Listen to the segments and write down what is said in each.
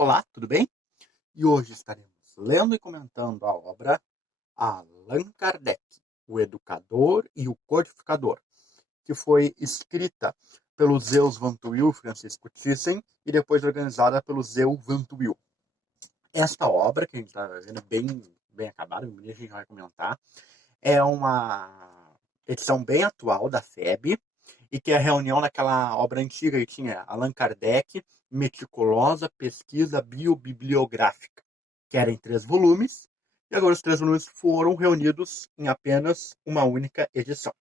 Olá, tudo bem? E hoje estaremos lendo e comentando a obra Allan Kardec, o Educador e o Codificador, que foi escrita pelo Zeus Van Tuyl e Francisco Thyssen e depois organizada pelo Zeu Van Tuyl. Esta obra, que a gente está vendo bem acabada, a gente vai comentar, é uma edição bem atual da FEB e que é a reunião daquela obra antiga que tinha Allan Kardec, meticulosa pesquisa biobibliográfica, que era em 3 volumes, e agora os 3 volumes foram reunidos em apenas uma única edição.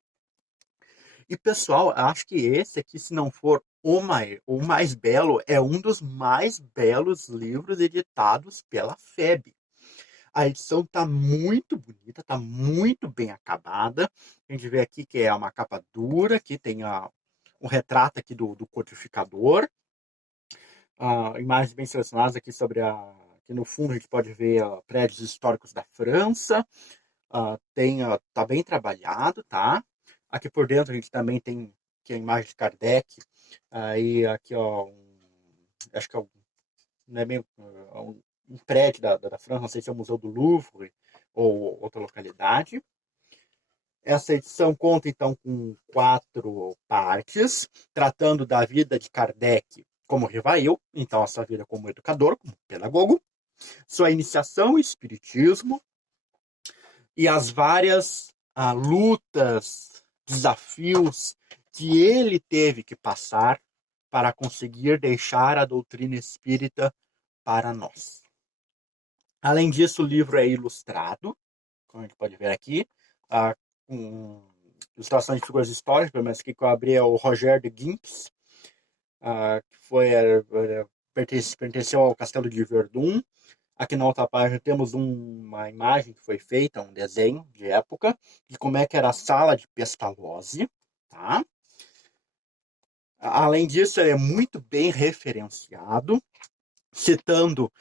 E pessoal, acho que esse aqui, se não for o mais belo, é um dos mais belos livros editados pela FEB. A edição está muito bonita, está muito bem acabada. A gente vê aqui que é uma capa dura, aqui tem um retrato aqui do codificador. Imagens bem selecionadas aqui sobre aqui no fundo a gente pode ver prédios históricos da França. Tá bem trabalhado, tá? Aqui por dentro a gente também tem aqui a imagem de Kardec. Aí aqui, ó, acho que é não é bem, um prédio da França, não sei se é o Museu do Louvre ou outra localidade. Essa edição conta, então, com 4 partes, tratando da vida de Kardec como Rivail, então a sua vida como educador, como pedagogo, sua iniciação ao espiritismo e as várias lutas, desafios que ele teve que passar para conseguir deixar a doutrina espírita para nós. Além disso, o livro é ilustrado, como a gente pode ver aqui, com ilustrações de figuras históricas, pelo menos aqui que eu abri é o Roger de Gimpes, que pertenceu ao Castelo de Verdun. Aqui na outra página temos uma imagem que foi feita, um desenho de época, de como é que era a sala de Pestalozzi, tá? Além disso, ele é muito bem referenciado, citando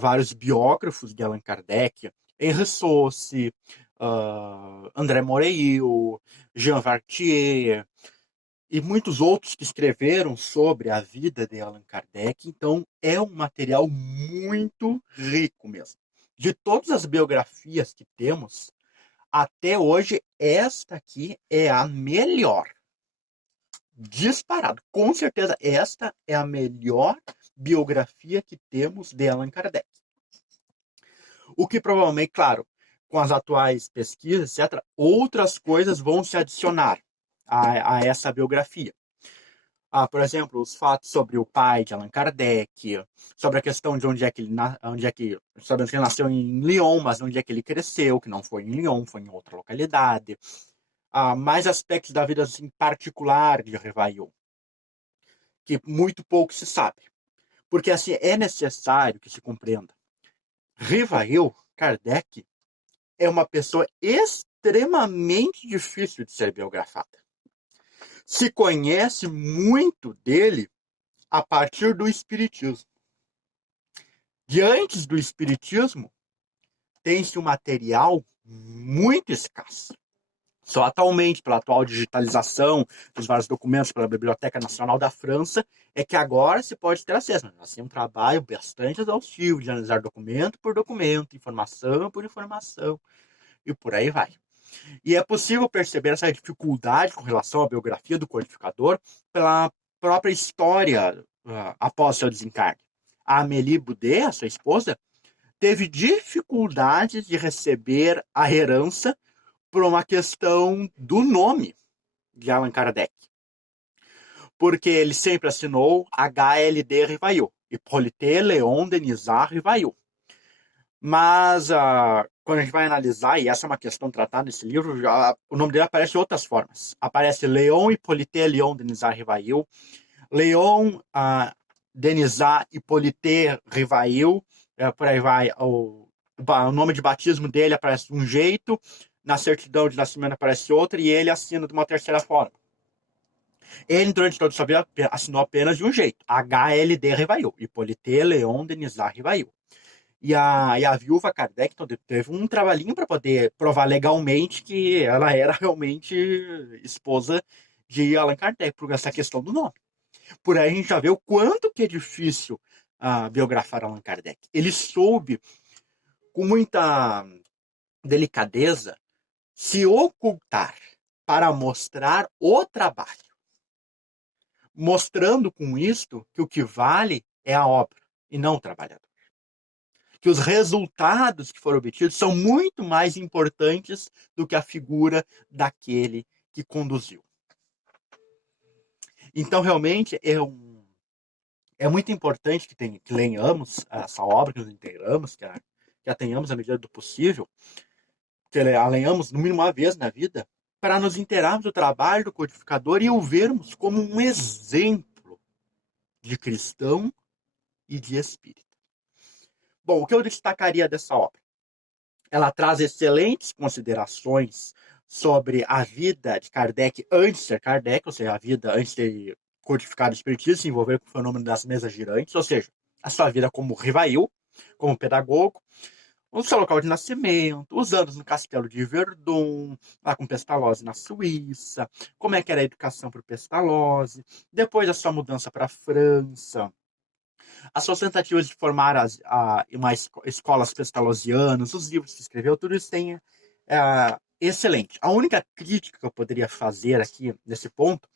vários biógrafos de Allan Kardec, Henri Sauce, André Moreau, Jean Vartier e muitos outros que escreveram sobre a vida de Allan Kardec. Então, é um material muito rico mesmo. De todas as biografias que temos, até hoje, esta aqui é a melhor. Disparado. Com certeza, esta é a melhor biografia que temos de Allan Kardec. O que provavelmente, claro, com as atuais pesquisas, etc., outras coisas vão se adicionar a essa biografia. Por exemplo, os fatos sobre o pai de Allan Kardec, sobre a questão de sabemos que ele nasceu em Lyon, mas onde é que ele cresceu, que não foi em Lyon, foi em outra localidade. Mais aspectos da vida assim, particular de Rivail, que muito pouco se sabe. Porque assim, é necessário que se compreenda. Rivail, Kardec, é uma pessoa extremamente difícil de ser biografada. Se conhece muito dele a partir do Espiritismo. De antes do Espiritismo, tem-se um material muito escasso. Só atualmente, pela atual digitalização dos vários documentos pela Biblioteca Nacional da França, é que agora se pode ter acesso. Nós temos um trabalho bastante exaustivo de analisar documento por documento, informação por informação, e por aí vai. E é possível perceber essa dificuldade com relação à biografia do codificador pela própria história após seu desencarne. A Amélie Boudet, a sua esposa, teve dificuldades de receber a herança por uma questão do nome de Allan Kardec. Porque ele sempre assinou HLD Rivail, Hippolyte Léon Denisard Rivail. Mas quando a gente vai analisar, e essa é uma questão tratada nesse livro, o nome dele aparece de outras formas. Aparece Léon Hippolyte Léon Denisard Rivail, Léon Denisard Hippolyte Rivail, por aí vai. O nome de batismo dele aparece de um jeito, na certidão de nascimento aparece outra, e ele assina de uma terceira forma. Ele, durante toda a sua vida, assinou apenas de um jeito, HLD Rivail, Hippolyte Léon Denisard Rivail. E a viúva Kardec teve um trabalhinho para poder provar legalmente que ela era realmente esposa de Allan Kardec, por essa questão do nome. Por aí a gente já vê o quanto que é difícil biografar Allan Kardec. Ele soube, com muita delicadeza, se ocultar para mostrar o trabalho, mostrando com isto que o que vale é a obra e não o trabalhador. Que os resultados que foram obtidos são muito mais importantes do que a figura daquele que conduziu. Então, realmente, é muito importante que leiamos essa obra, que nos inteiramos, que a tenhamos à medida do possível, que a leiamos no mínimo uma vez na vida, para nos inteirarmos do trabalho do codificador e o vermos como um exemplo de cristão e de espírita. Bom, o que eu destacaria dessa obra? Ela traz excelentes considerações sobre a vida de Kardec antes de ser Kardec, ou seja, a vida antes de codificado o espiritismo, se envolver com o fenômeno das mesas girantes, ou seja, a sua vida como rivail, como pedagogo, o seu local de nascimento, os anos no castelo de Verdun, lá com Pestalozzi na Suíça, como é que era a educação para o Pestalozzi, depois a sua mudança para a França, as suas tentativas de formar escolas pestalozzianas, os livros que escreveu, tudo isso tem excelente. A única crítica que eu poderia fazer aqui nesse ponto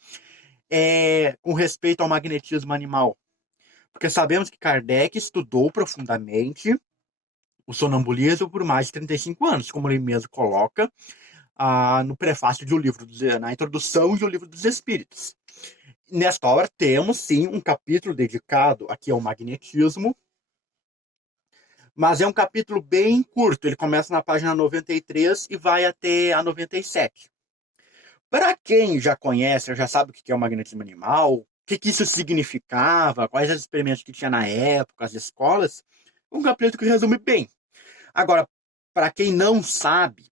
é com respeito ao magnetismo animal. Porque sabemos que Kardec estudou profundamente o sonambulismo por mais de 35 anos, como ele mesmo coloca no prefácio de na introdução do Livro dos Espíritos. Nesta obra temos, sim, um capítulo dedicado aqui ao magnetismo, mas é um capítulo bem curto. Ele começa na página 93 e vai até a 97. Para quem já conhece, já sabe o que é o magnetismo animal, o que isso significava, quais os experimentos que tinha na época, as escolas, um capítulo que resume bem. Agora, para quem não sabe,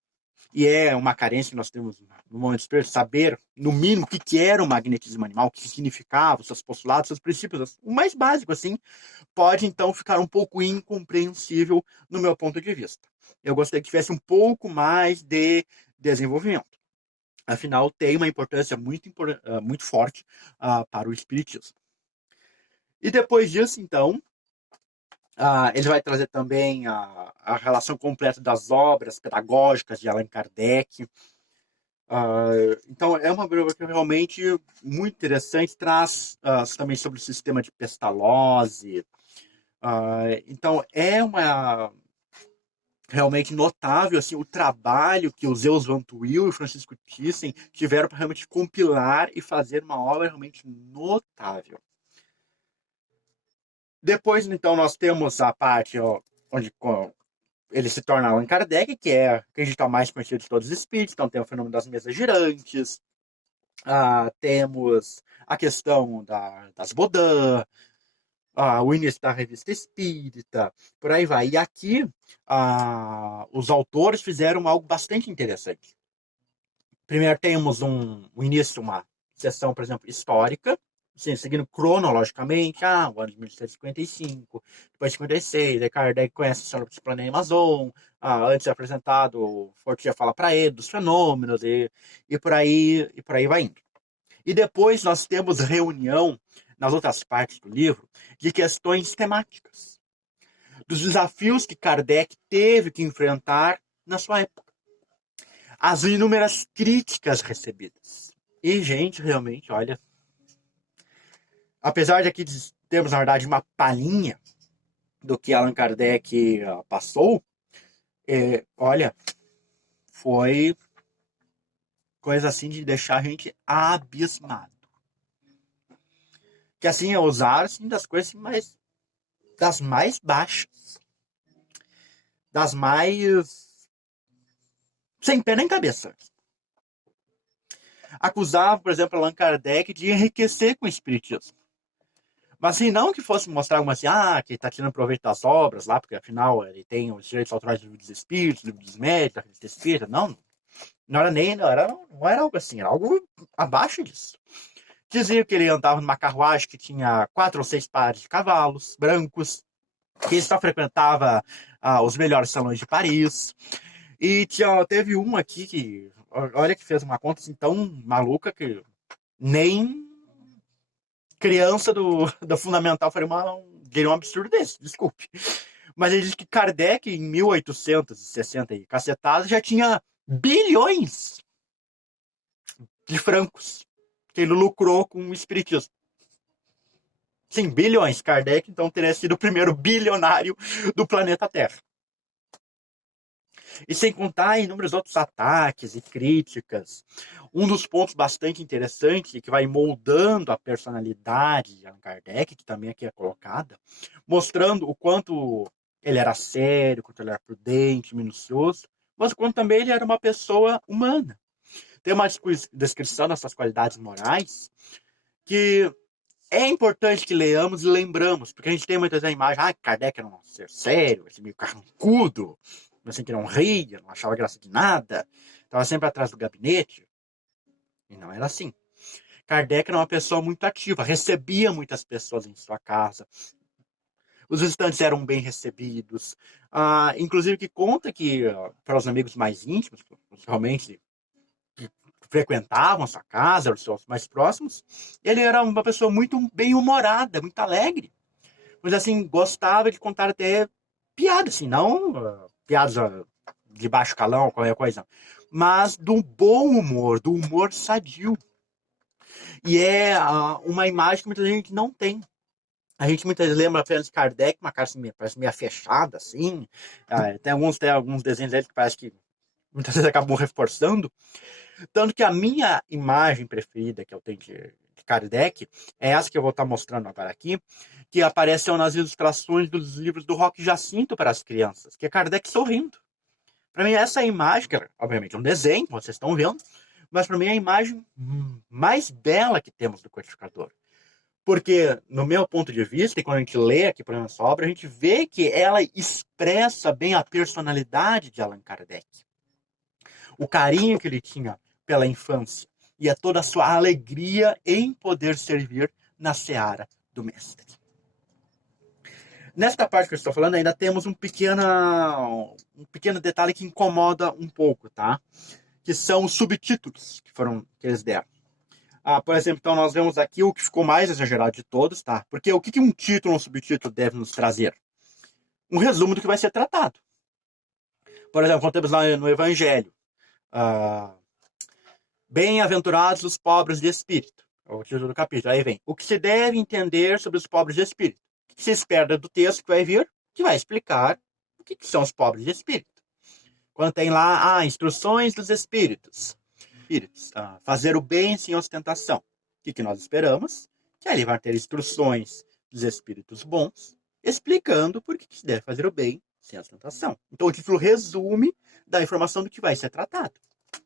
e é uma carência que nós temos no momento espírita, saber, no mínimo, o que era o magnetismo animal, o que significava, os seus postulados, seus princípios, o mais básico, assim, pode, então, ficar um pouco incompreensível no meu ponto de vista. Eu gostaria que tivesse um pouco mais de desenvolvimento. Afinal, tem uma importância muito forte para o espiritismo. E depois disso, então, ele vai trazer também a relação completa das obras pedagógicas de Allan Kardec. Então, é uma biografia realmente muito interessante, traz também sobre o sistema de Pestalozzi. Então, é realmente notável assim, o trabalho que os Zeus Van Tuyl e o Francisco Thyssen tiveram para realmente compilar e fazer uma obra realmente notável. Depois, então, nós temos a parte onde ele se torna Allan Kardec, que é acreditar mais conhecido de todos os espíritos. Então, tem o fenômeno das mesas girantes, temos a questão das Baudin, o início da Revista Espírita, por aí vai. E aqui, os autores fizeram algo bastante interessante. Primeiro temos um início, uma sessão, por exemplo, histórica, assim, seguindo cronologicamente, o ano de 1855, depois 56, aí Kardec conhece o Senhor do Planeta Amazon, antes é apresentado, o Fortier fala para ele dos fenômenos, e por aí vai indo. E depois nós temos reunião, nas outras partes do livro, de questões temáticas, dos desafios que Kardec teve que enfrentar na sua época, as inúmeras críticas recebidas. E, gente, realmente, olha, apesar de aqui termos, na verdade, uma palhinha do que Allan Kardec passou, olha, foi coisa assim de deixar a gente abismado. Que assim, é usar assim, das coisas assim, das mais baixas, das mais sem pé nem cabeça. Acusava, por exemplo, Allan Kardec de enriquecer com o espiritismo. Mas assim, não que fosse mostrar uma assim, que ele está tirando proveito das obras lá, porque afinal ele tem os direitos autorais do livro dos espíritos, do livro dos médios, da revista espírita. Não era algo assim, era algo abaixo disso. Dizia que ele andava numa carruagem que tinha 4 ou 6 pares de cavalos brancos, que ele só frequentava os melhores salões de Paris. E teve um aqui que, olha, que fez uma conta assim tão maluca que nem criança do fundamental faria diria um absurdo desse, desculpe. Mas ele diz que Kardec, em 1860 e cacetada, já tinha bilhões de francos que ele lucrou com o espiritismo. Sim, bilhões. Kardec, então, teria sido o primeiro bilionário do planeta Terra. E sem contar inúmeros outros ataques e críticas. Um dos pontos bastante interessantes e que vai moldando a personalidade de Allan Kardec, que também aqui é colocada, mostrando o quanto ele era sério, quanto ele era prudente, minucioso, mas quanto também ele era uma pessoa humana. Tem uma descrição dessas qualidades morais que é importante que leamos e lembramos, porque a gente tem muitas vezes a imagem, Kardec era um ser sério, meio carrancudo, assim que não ria, não achava graça de nada, estava sempre atrás do gabinete. E não era assim. Kardec era uma pessoa muito ativa, recebia muitas pessoas em sua casa. Os visitantes eram bem recebidos. Inclusive que conta que, para os amigos mais íntimos, realmente que frequentavam a sua casa, os seus mais próximos, ele era uma pessoa muito bem-humorada, muito alegre. Mas assim, gostava de contar até piadas, assim, não piadas de baixo calão, qualquer coisa, mas do bom humor, do humor sadio. E é uma imagem que muita gente não tem. A gente muitas vezes lembra apenas de Kardec, uma cara assim, parece meio fechada, assim. Tem alguns desenhos dele que parece que muitas vezes acabam reforçando. Tanto que a minha imagem preferida que eu tenho de Kardec é essa que eu vou estar mostrando agora aqui, que aparece nas ilustrações dos livros do Roque Jacinto para as crianças, que é Kardec sorrindo. Para mim, essa é a imagem, que obviamente é um desenho, como vocês estão vendo, mas para mim é a imagem mais bela que temos do codificador. Porque, no meu ponto de vista, e quando a gente lê aqui por essa obra, a gente vê que ela expressa bem a personalidade de Allan Kardec. O carinho que ele tinha pela infância e a toda a sua alegria em poder servir na seara do mestre. Nesta parte que eu estou falando, ainda temos um pequeno detalhe que incomoda um pouco, tá? Que são os subtítulos que eles deram. Por exemplo, então nós vemos aqui o que ficou mais exagerado de todos, tá? Porque o que um título ou um subtítulo deve nos trazer? Um resumo do que vai ser tratado. Por exemplo, quando temos lá no Evangelho, bem-aventurados os pobres de espírito, é o título do capítulo. Aí vem, o que se deve entender sobre os pobres de espírito? O que se espera do texto que vai vir? Que vai explicar o que são os pobres de espírito. Quando tem lá, instruções dos espíritos. Fazer o bem sem ostentação. O que nós esperamos? Que ali vai ter instruções dos espíritos bons, explicando por que se deve fazer o bem sem ostentação. Então o título resume da informação do que vai ser tratado.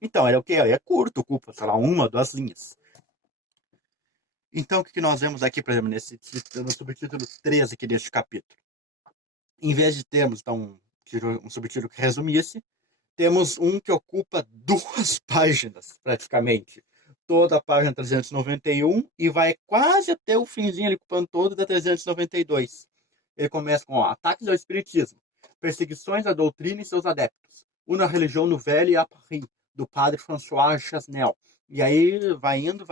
Então, é o que? É curto, ocupa, sei lá, 1 ou 2 linhas. Então, o que nós vemos aqui, por exemplo, no subtítulo 13 aqui deste capítulo? Em vez de termos, então, um subtítulo que resumisse, temos um que ocupa 2 páginas, praticamente. Toda a página 391 e vai quase até o finzinho, ele ocupando todo da 392. Ele começa com ataques ao espiritismo, perseguições à doutrina e seus adeptos, uma religião no Velho e a Paris, do padre François Chasnel. E aí vai indo.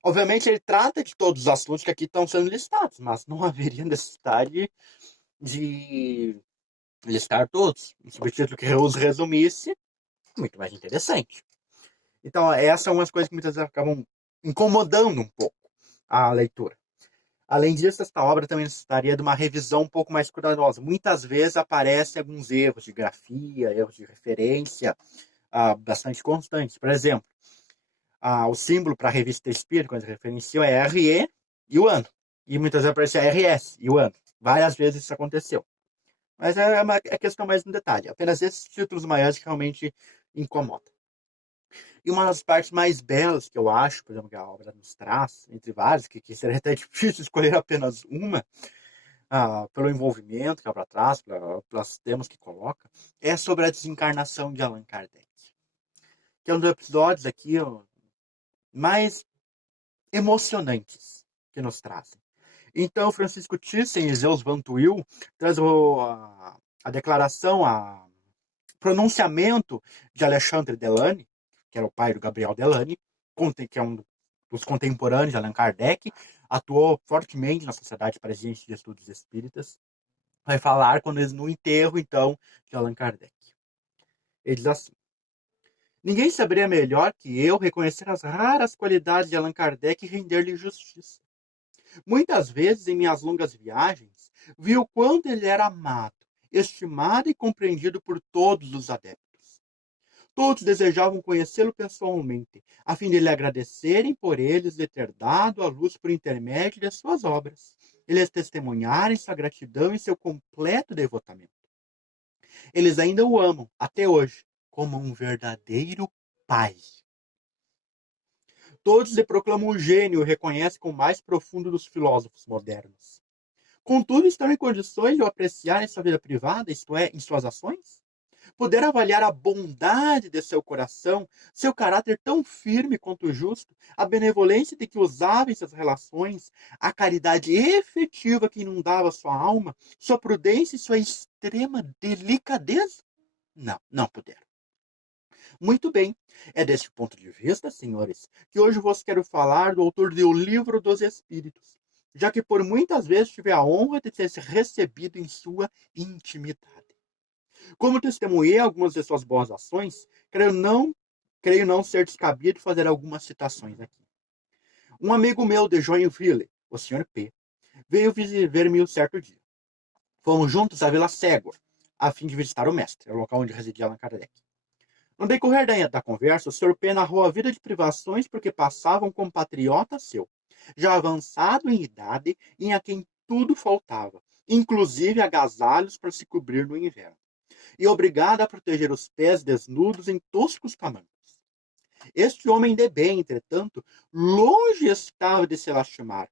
Obviamente ele trata de todos os assuntos que aqui estão sendo listados, mas não haveria necessidade de listar todos. Um subtítulo que os resumisse, muito mais interessante. Então, essas são umas coisas que muitas vezes acabam incomodando um pouco a leitura. Além disso, esta obra também necessitaria de uma revisão um pouco mais cuidadosa. Muitas vezes aparecem alguns erros de grafia, erros de referência, bastante constantes. Por exemplo, o símbolo para a revista Espírito, quando referenciou, é RE e o ano. E muitas vezes aparecia RS e o ano. Várias vezes isso aconteceu. Mas é questão mais no detalhe. Apenas esses títulos maiores que realmente incomodam. E uma das partes mais belas que eu acho, por exemplo, que a obra nos traz, entre várias, que seria até difícil escolher apenas uma, pelo envolvimento que a obra traz, pelos temas que coloca, é sobre a desencarnação de Allan Kardec. Que é um dos episódios aqui mais emocionantes que nos trazem. Então, Francisco Thyssen e Zeus Van Tuyl traz a declaração, o pronunciamento de Alexandre Delany, que era o pai do Gabriel Delany, que é um dos contemporâneos de Allan Kardec, atuou fortemente na Sociedade Parisiense de Estudos Espíritas, vai falar no enterro, então, de Allan Kardec. Ele diz assim: ninguém saberia melhor que eu reconhecer as raras qualidades de Allan Kardec e render-lhe justiça. Muitas vezes, em minhas longas viagens, vi o quanto ele era amado, estimado e compreendido por todos os adeptos. Todos desejavam conhecê-lo pessoalmente, a fim de lhe agradecerem por eles lhe ter dado a luz por intermédio de suas obras, e lhes testemunharem sua gratidão e seu completo devotamento. Eles ainda o amam, até hoje, como um verdadeiro pai. Todos lhe proclamam o gênio e o reconhecem como o mais profundo dos filósofos modernos. Contudo, estão em condições de o apreciar em sua vida privada, isto é, em suas ações? Poder avaliar a bondade de seu coração, seu caráter tão firme quanto justo, a benevolência de que usava em suas relações, a caridade efetiva que inundava sua alma, sua prudência e sua extrema delicadeza? Não, não puderam. Muito bem, é deste ponto de vista, senhores, que hoje vos quero falar do autor do Livro dos Espíritos, já que por muitas vezes tive a honra de ter recebido em sua intimidade. Como testemunhei algumas de suas boas ações, creio não ser descabido fazer algumas citações aqui. Um amigo meu de Joinville, o Sr. P, veio ver-me um certo dia. Fomos juntos à Vila Ségua, a fim de visitar o mestre, o local onde residia Allan Kardec. No decorrer da conversa, o Sr. P narrou a vida de privações porque passava um compatriota seu, já avançado em idade e a quem tudo faltava, inclusive agasalhos para se cobrir no inverno, e obrigado a proteger os pés desnudos em toscos tamancos. Este homem de bem, entretanto, longe estava de se lastimar,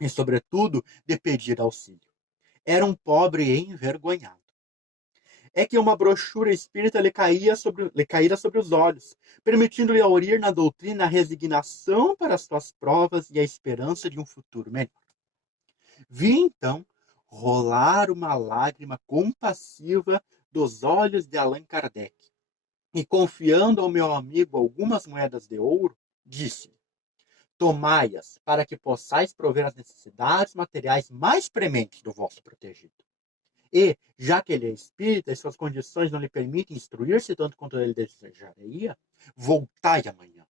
e, sobretudo, de pedir auxílio. Era um pobre envergonhado. É que uma brochura espírita lhe caíra sobre os olhos, permitindo-lhe aurir na doutrina a resignação para as suas provas e a esperança de um futuro melhor. Vi, então, rolar uma lágrima compassiva dos olhos de Allan Kardec, e confiando ao meu amigo algumas moedas de ouro, disse: tomai-as para que possais prover as necessidades materiais mais prementes do vosso protegido. E, já que ele é espírita e suas condições não lhe permitem instruir-se tanto quanto ele desejaria, voltai amanhã.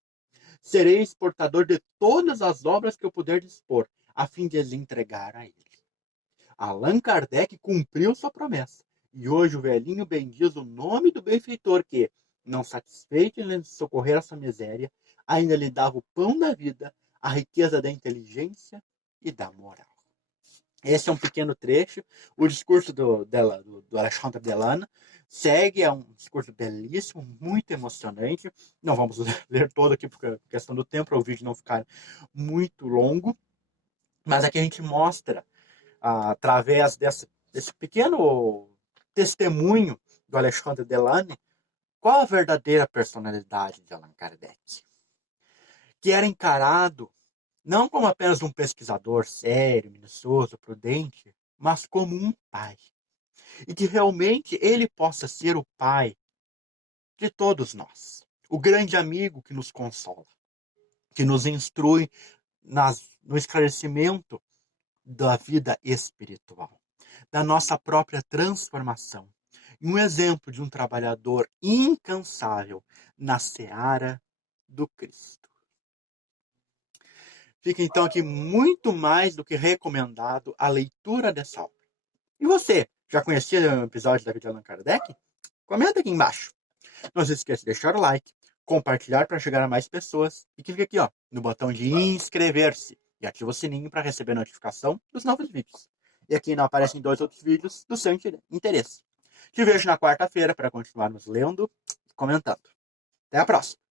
Sereis portador de todas as obras que eu puder dispor, a fim de as entregar a ele. Allan Kardec cumpriu sua promessa, e hoje o velhinho bendiz o nome do benfeitor que, não satisfeito em lhe socorrer a sua miséria, ainda lhe dava o pão da vida, a riqueza da inteligência e da moral. Esse é um pequeno trecho. O discurso do Alexandre Delano segue, é um discurso belíssimo, muito emocionante. Não vamos ler todo aqui por questão do tempo, para o vídeo não ficar muito longo. Mas aqui a gente mostra, através desse pequeno testemunho do Alexandre Delano, qual a verdadeira personalidade de Allan Kardec. Que era encarado não como apenas um pesquisador sério, minucioso, prudente, mas como um pai. E que realmente ele possa ser o pai de todos nós. O grande amigo que nos consola, que nos instrui no esclarecimento da vida espiritual, da nossa própria transformação. E um exemplo de um trabalhador incansável na seara do Cristo. Fica então aqui muito mais do que recomendado a leitura dessa obra. E você, já conhecia o episódio da vida de Allan Kardec? Comenta aqui embaixo. Não se esqueça de deixar o like, compartilhar para chegar a mais pessoas e clique aqui no botão de inscrever-se e ativa o sininho para receber notificação dos novos vídeos. E aqui não aparecem 2 outros vídeos do seu interesse. Te vejo na quarta-feira para continuarmos lendo e comentando. Até a próxima!